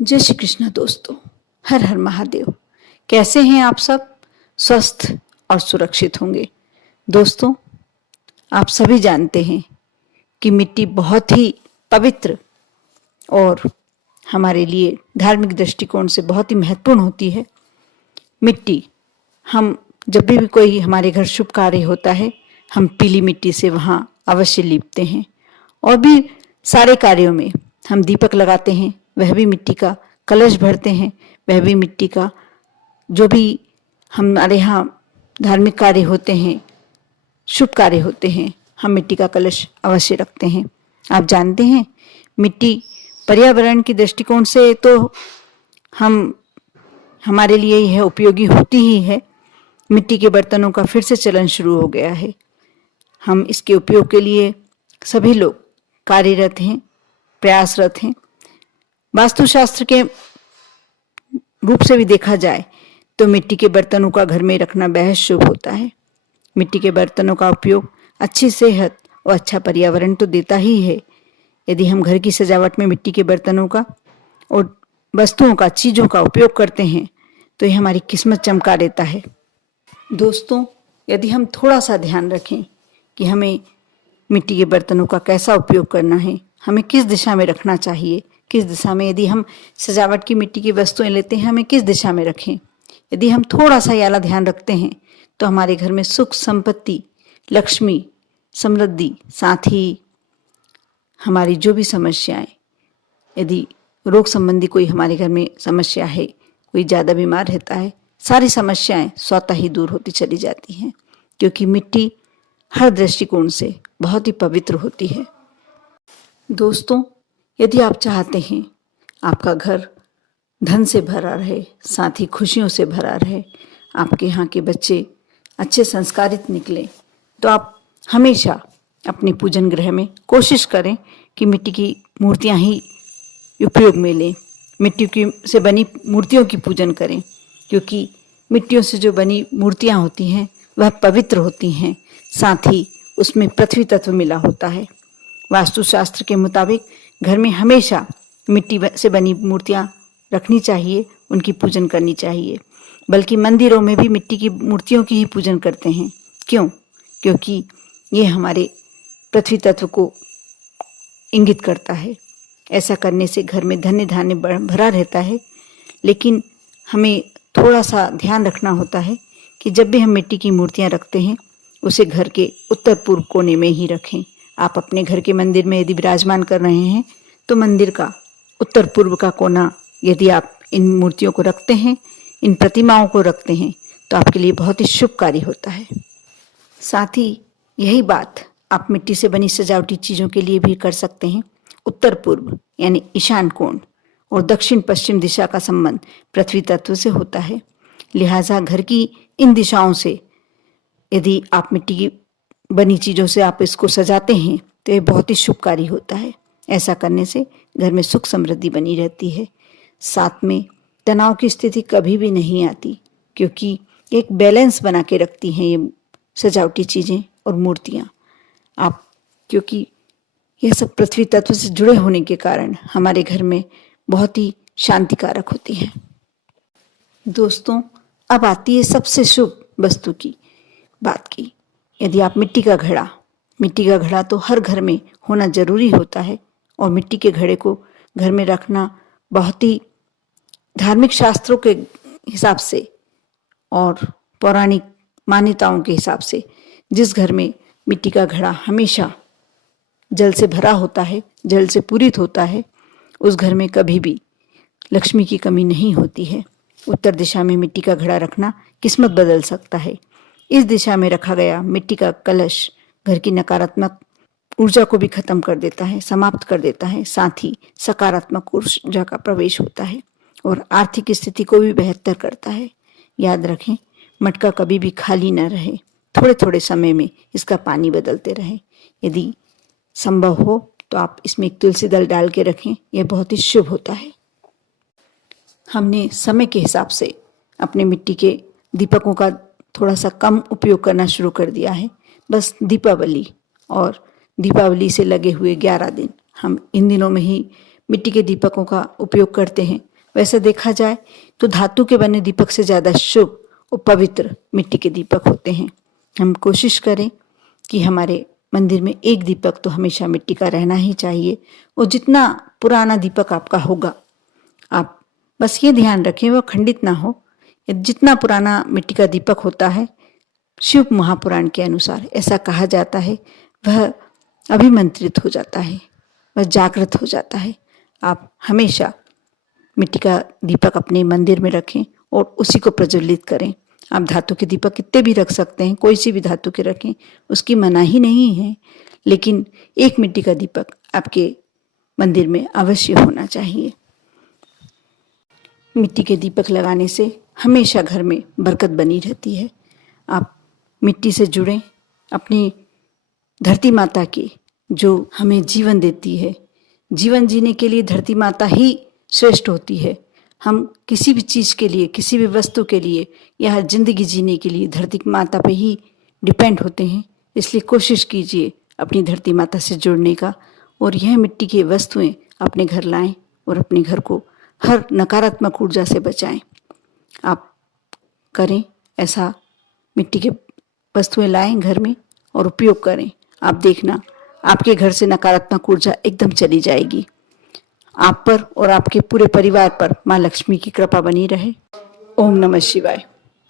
जय श्री कृष्ण दोस्तों। हर हर महादेव। कैसे हैं आप सब? स्वस्थ और सुरक्षित होंगे। दोस्तों, आप सभी जानते हैं कि मिट्टी बहुत ही पवित्र और हमारे लिए धार्मिक दृष्टिकोण से बहुत ही महत्वपूर्ण होती है। मिट्टी, हम जब भी कोई हमारे घर शुभ कार्य होता है, हम पीली मिट्टी से वहाँ अवश्य लीपते हैं। और भी सारे कार्यों में हम दीपक लगाते हैं, वह भी मिट्टी का। कलश भरते हैं, वह भी मिट्टी का। जो भी हमारे यहाँ धार्मिक कार्य होते हैं, शुभ कार्य होते हैं, हम मिट्टी का कलश अवश्य रखते हैं। आप जानते हैं, मिट्टी पर्यावरण की दृष्टिकोण से तो हमारे लिए यह उपयोगी होती ही है। मिट्टी के बर्तनों का फिर से चलन शुरू हो गया है। हम इसके उपयोग के लिए सभी लोग कार्यरत हैं, प्रयासरत हैं। वास्तुशास्त्र के रूप से भी देखा जाए तो मिट्टी के बर्तनों का घर में रखना बेहद शुभ होता है। मिट्टी के बर्तनों का उपयोग अच्छी सेहत और अच्छा पर्यावरण तो देता ही है। यदि हम घर की सजावट में मिट्टी के बर्तनों का और वस्तुओं का, चीज़ों का उपयोग करते हैं तो यह हमारी किस्मत चमका देता है। दोस्तों, यदि हम थोड़ा सा ध्यान रखें कि हमें मिट्टी के बर्तनों का कैसा उपयोग करना है, हमें किस दिशा में रखना चाहिए, किस दिशा में, यदि हम सजावट की मिट्टी की वस्तुएं लेते हैं, हमें किस दिशा में रखें, यदि हम थोड़ा सा याला ध्यान रखते हैं तो हमारे घर में सुख, संपत्ति, लक्ष्मी, समृद्धि, साथ ही हमारी जो भी समस्याएं, यदि रोग संबंधी कोई हमारे घर में समस्या है, कोई ज़्यादा बीमार रहता है, सारी समस्याएं स्वतः ही दूर होती चली जाती हैं, क्योंकि मिट्टी हर दृष्टिकोण से बहुत ही पवित्र होती है। दोस्तों, यदि आप चाहते हैं आपका घर धन से भरा रहे, साथ ही खुशियों से भरा रहे, आपके यहाँ के बच्चे अच्छे संस्कारित निकले, तो आप हमेशा अपने पूजन गृह में कोशिश करें कि मिट्टी की मूर्तियाँ ही उपयोग में लें। मिट्टी से बनी मूर्तियों की पूजन करें, क्योंकि मिट्टियों से जो बनी मूर्तियाँ होती हैं वह पवित्र होती हैं, साथ ही उसमें पृथ्वी तत्व मिला होता है। वास्तुशास्त्र के मुताबिक घर में हमेशा मिट्टी से बनी मूर्तियाँ रखनी चाहिए, उनकी पूजन करनी चाहिए। बल्कि मंदिरों में भी मिट्टी की मूर्तियों की ही पूजन करते हैं। क्यों? क्योंकि ये हमारे पृथ्वी तत्व को इंगित करता है। ऐसा करने से घर में धन्य धान्य भरा रहता है। लेकिन हमें थोड़ा सा ध्यान रखना होता है कि जब भी हम मिट्टी की मूर्तियाँ रखते हैं, उसे घर के उत्तर पूर्व कोने में ही रखें। आप अपने घर के मंदिर में यदि विराजमान कर रहे हैं तो मंदिर का उत्तर पूर्व का कोना यदि आप इन मूर्तियों को रखते हैं, इन प्रतिमाओं को रखते हैं, तो आपके लिए बहुत ही शुभकारी होता है। साथ ही यही बात आप मिट्टी से बनी सजावटी चीज़ों के लिए भी कर सकते हैं। उत्तर पूर्व यानी ईशान कोण और दक्षिण पश्चिम दिशा का संबंध पृथ्वी तत्व से होता है। लिहाजा घर की इन दिशाओं से यदि आप मिट्टी की बनी चीज़ों से आप इसको सजाते हैं तो ये बहुत ही शुभकारी होता है। ऐसा करने से घर में सुख समृद्धि बनी रहती है। साथ में तनाव की स्थिति कभी भी नहीं आती, क्योंकि एक बैलेंस बना के रखती हैं ये सजावटी चीज़ें और मूर्तियाँ। क्योंकि यह सब पृथ्वी तत्व से जुड़े होने के कारण हमारे घर में बहुत ही शांतिकारक होती हैं। दोस्तों, अब आती है सबसे शुभ वस्तु की बात की। यदि आप मिट्टी का घड़ा तो हर घर में होना जरूरी होता है, और मिट्टी के घड़े को घर में रखना बहुत ही धार्मिक शास्त्रों के हिसाब से और पौराणिक मान्यताओं के हिसाब से, जिस घर में मिट्टी का घड़ा हमेशा जल से भरा होता है, जल से पूरित होता है, उस घर में कभी भी लक्ष्मी की कमी नहीं होती है। उत्तर दिशा में मिट्टी का घड़ा रखना किस्मत बदल सकता है। इस दिशा में रखा गया मिट्टी का कलश घर की नकारात्मक ऊर्जा को भी खत्म कर देता है, समाप्त कर देता है। साथ ही सकारात्मक ऊर्जा का प्रवेश होता है और आर्थिक स्थिति को भी बेहतर करता है। याद रखें, मटका कभी भी खाली न रहे। थोड़े थोड़े समय में इसका पानी बदलते रहें। यदि संभव हो तो आप इसमें एक तुलसी दल डाल के रखें, यह बहुत ही शुभ होता है। हमने समय के हिसाब से अपने मिट्टी के दीपकों का थोड़ा सा कम उपयोग करना शुरू कर दिया है। बस दीपावली से लगे हुए 11 दिन हम इन दिनों में ही मिट्टी के दीपकों का उपयोग करते हैं। वैसे देखा जाए तो धातु के बने दीपक से ज़्यादा शुभ और पवित्र मिट्टी के दीपक होते हैं। हम कोशिश करें कि हमारे मंदिर में एक दीपक तो हमेशा मिट्टी का रहना ही चाहिए, और जितना पुराना दीपक आपका होगा, आप बस ये ध्यान रखें वह खंडित ना हो। जितना पुराना मिट्टी का दीपक होता है, शिव महापुराण के अनुसार ऐसा कहा जाता है, वह अभिमंत्रित हो जाता है, वह जागृत हो जाता है। आप हमेशा मिट्टी का दीपक अपने मंदिर में रखें और उसी को प्रज्वलित करें। आप धातु के दीपक कितने भी रख सकते हैं, कोई सी भी धातु के रखें, उसकी मनाही नहीं है, लेकिन एक मिट्टी का दीपक आपके मंदिर में अवश्य होना चाहिए। मिट्टी के दीपक लगाने से हमेशा घर में बरकत बनी रहती है। आप मिट्टी से जुड़ें, अपनी धरती माता की जो हमें जीवन देती है। जीवन जीने के लिए धरती माता ही श्रेष्ठ होती है। हम किसी भी चीज़ के लिए, किसी भी वस्तु के लिए या जिंदगी जीने के लिए धरती माता पे ही डिपेंड होते हैं। इसलिए कोशिश कीजिए अपनी धरती माता से जुड़ने का, और यह मिट्टी की वस्तुएं अपने घर लाएं और अपने घर को हर नकारात्मक ऊर्जा से बचाएं। आप करें ऐसा, मिट्टी के वस्तुएं लाएं घर में और उपयोग करें। आप देखना आपके घर से नकारात्मक ऊर्जा एकदम चली जाएगी। आप पर और आपके पूरे परिवार पर माँ लक्ष्मी की कृपा बनी रहे। ओम नमः शिवाय।